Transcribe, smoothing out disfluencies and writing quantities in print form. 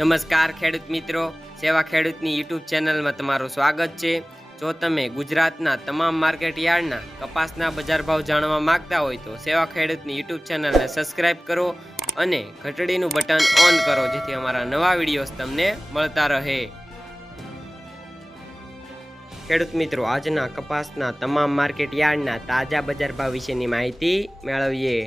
નમસ્કાર ખેડૂત મિત્રો, સેવા ખેડૂતની યુટ્યુબ ચેનલમાં તમારું સ્વાગત છે। જો તમે ગુજરાતના તમામ માર્કેટ યાર્ડના કપાસના બજાર ભાવ જાણવા માંગતા હોય તો સેવા ખેડૂતની યુટ્યુબ ચેનલને સબસ્ક્રાઇબ કરો અને ઘંટડીનું બટન ઓન કરો, જેથી અમારા નવા વિડીયોઝ તમને મળતા રહે। ખેડૂત મિત્રો, આજના કપાસના તમામ માર્કેટ યાર્ડના તાજા બજાર ભાવ વિશેની માહિતી મેળવીએ।